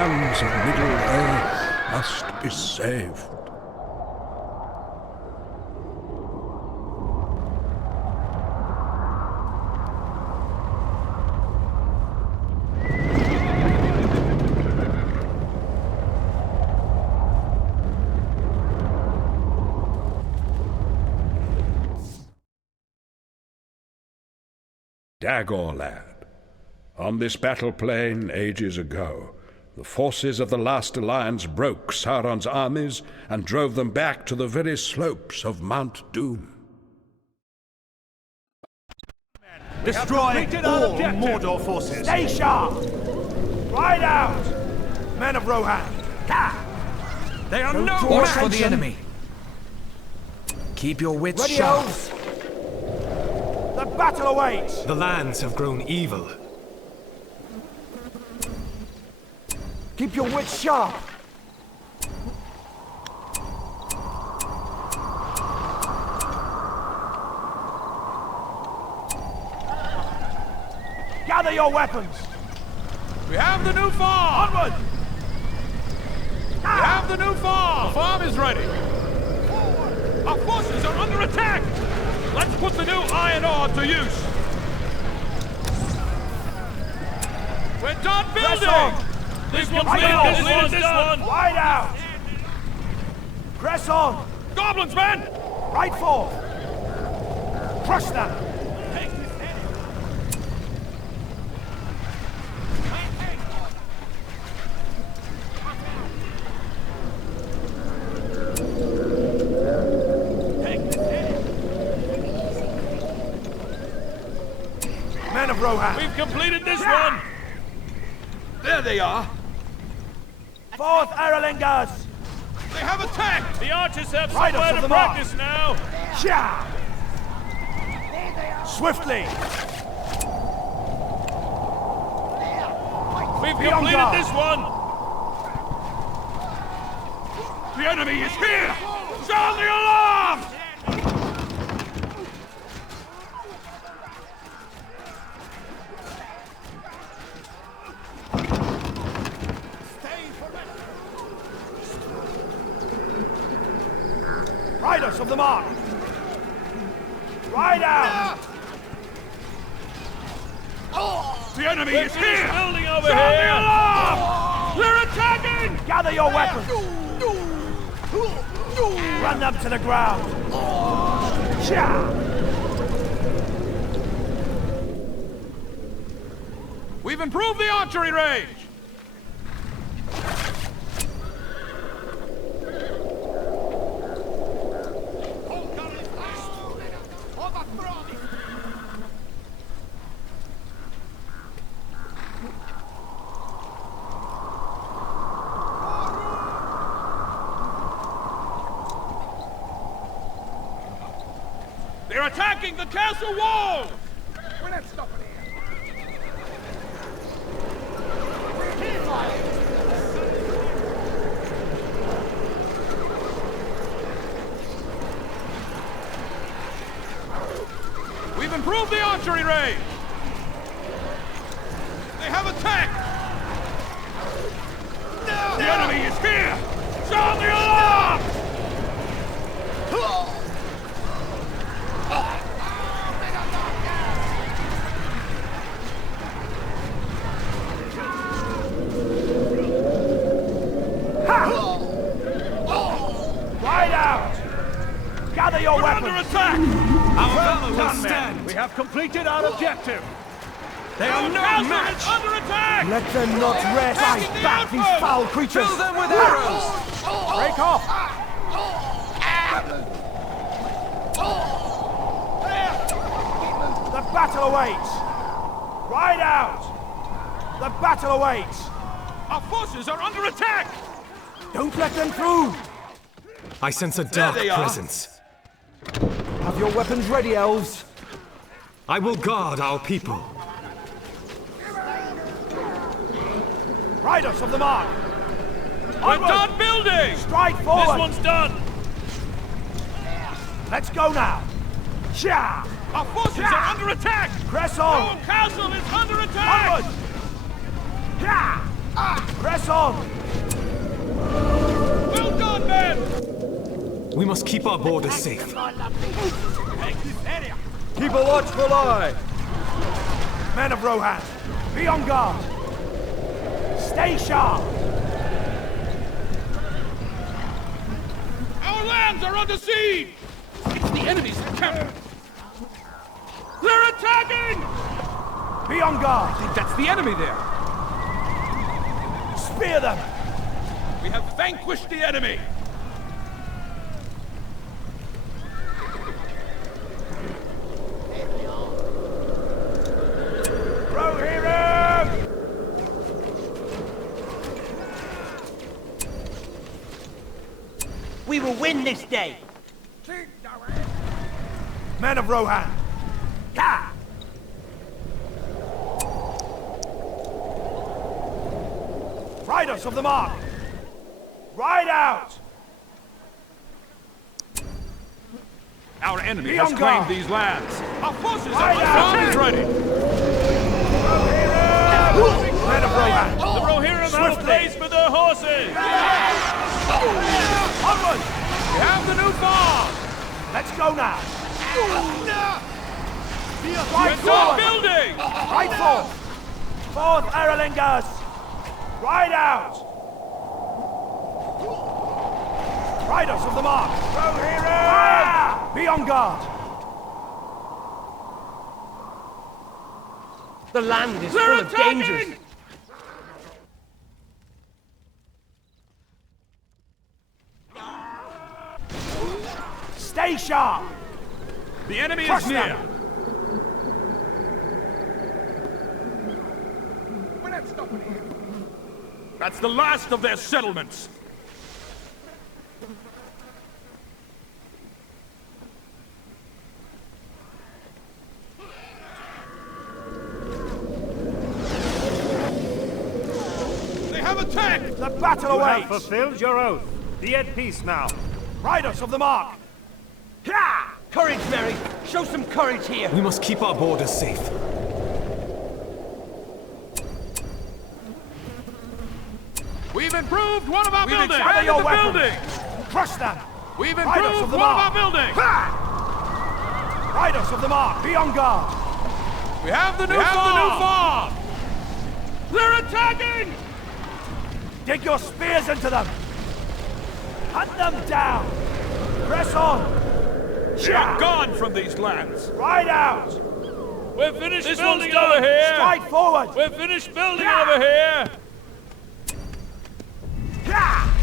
lands of Middle-earth must be saved. Dagorlad. On this battle plain ages ago, the forces of the last alliance broke Sauron's armies and drove them back to the very slopes of Mount Doom. Destroy all Mordor forces! Stay sharp! Ride out! Men of Rohan! They are no Watch for the enemy! Keep your wits Ready, sharp! elves? The battle awaits! The lands have grown evil. Keep your wits sharp! Gather your weapons! We have the new farm! Onward! We have the new farm! The farm is ready! Our forces are under attack! Let's put the new iron ore to use! We're done building! This one's done! Ride out! Press on! Goblins, men! Right forth! Crush them! Men of Rohan! We've completed this one! There they are! Forth, Erlingers! They have attacked! The archers have Riders somewhere of to the mark. practice now! Sha! Swiftly! We've Be on completed guard. this one! The enemy is here! Sound the alarm! Riders of the mark! Ride out! The enemy is here! Building over Sound here! The alarm! We're attacking! Gather your weapons! Run them to the ground! Sha! We've improved the archery range! They're attacking the castle walls! We're not stopping here! We've improved the archery range! They have attacked! The enemy is here! Sound the alarm! Ride out! Gather your We're weapons! under attack! Our valor will stand! We have completed our objective! They are no match! Under attack! Let them not rest! Attacking the Back these outpost! foul creatures! Fill them with arrows! Break off! The battle awaits! Ride out! The battle awaits! Our forces are under attack! Don't let them through! I sense a dark they are. presence. Have your weapons ready, elves! I will guard our people. Riders of the mark! We're Onward! done building! Stride forward! This one's done! Let's go now! Sha! Our forces are under attack! Press Our on! castle is under attack! Onward! Ya! Press on! Well done, men! We must keep our borders safe. Take this area! Keep a watchful eye! Men of Rohan, be on guard! Stay sharp! Our lands are under siege! It's the enemy's camp! They're attacking! Be on guard! I think that's the enemy there! Spear them! We have vanquished the enemy! Rohirrim! We will win this day! Men of Rohan! Ka! Riders of the mark! Ride out! Our enemy Be has on claimed guard. these lands! Our forces Right are out. armies ready! Rohirrim! Men of Rohan! The Rohirrim have a Swiftly. place for their horses! Onward! We have the new farm! Let's go now! It's Right our forward! building! Right forth! Forth, Erlingers! Ride out! Riders of the mark! Rohirrim! Be on guard! The land is They're full of attacking! dangers! Stay sharp! The enemy Crush is near! them. That's the last of their settlements! They have attacked! The battle You have awaits! fulfilled your oath. Be at peace now. Riders of the mark! Ha! Courage, Merry! Show some courage here! We must keep our borders safe. We've improved one of our buildings! expanded your the weapons. building! Crush them! We've Riders improved of the one of our mark! buildings! Ha! Riders of the mark, be on guard! We have the new farm! They're attacking! Dig your spears into them! Hunt them down! Press on! They are gone from these lands! Ride out! We're finished building over here! Strike forward! We're finished building over here! Ha!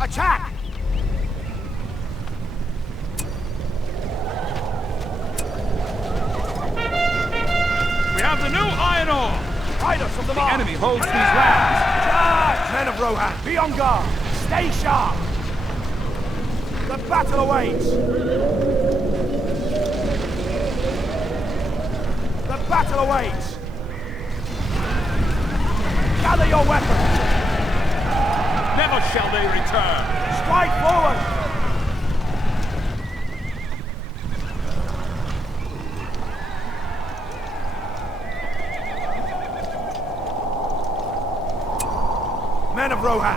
Attack! We have the new iron ore! Riders of the The mark! enemy holds these lands! Charge! Men of Rohan, be on guard! Stay sharp! The battle awaits! The battle awaits! Gather your weapons! Never shall they return! Strike forward! Men of Rohan!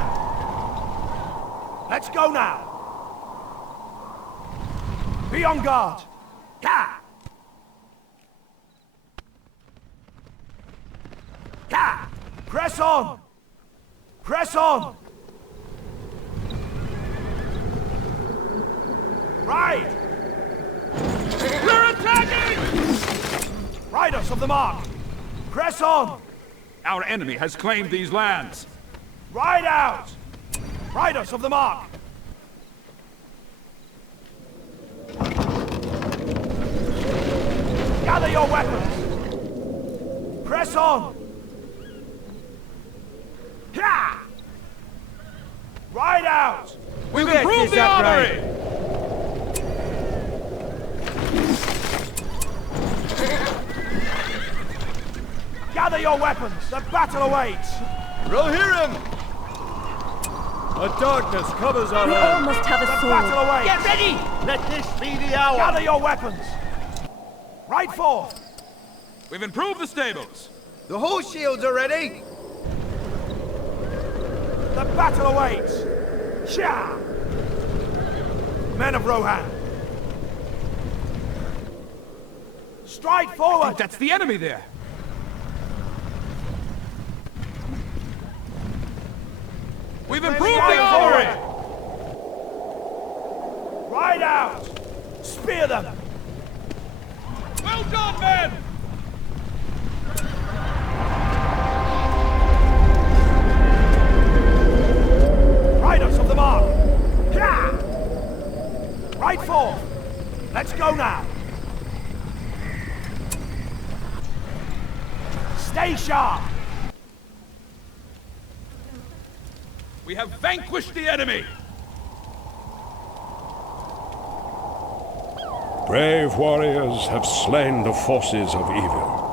Let's go now! Be on guard! Ka! Ka! Press on! Press on! Ride! They're attacking! Riders of the mark! Press on! Our enemy has claimed these lands! Ride out! Riders of the mark! Gather your weapons! Press on! Ha! Ride out! We've improved the armory! Gather your weapons! The battle awaits! Rohirrim! A darkness covers our We all land. must have a The sword. battle awaits! Get ready! Let this be the hour. Gather your weapons! Ride forth! We've improved the stables! The horse shields are ready. Battle awaits! Sha! Men of Rohan! Stride forward! That's the enemy there! We've improved the armory! Ride out! Spear them! Well done, men! Riders of the mark! Yeah! Right forth! Let's go now! Stay sharp! We have vanquished the enemy! Brave warriors have slain the forces of evil.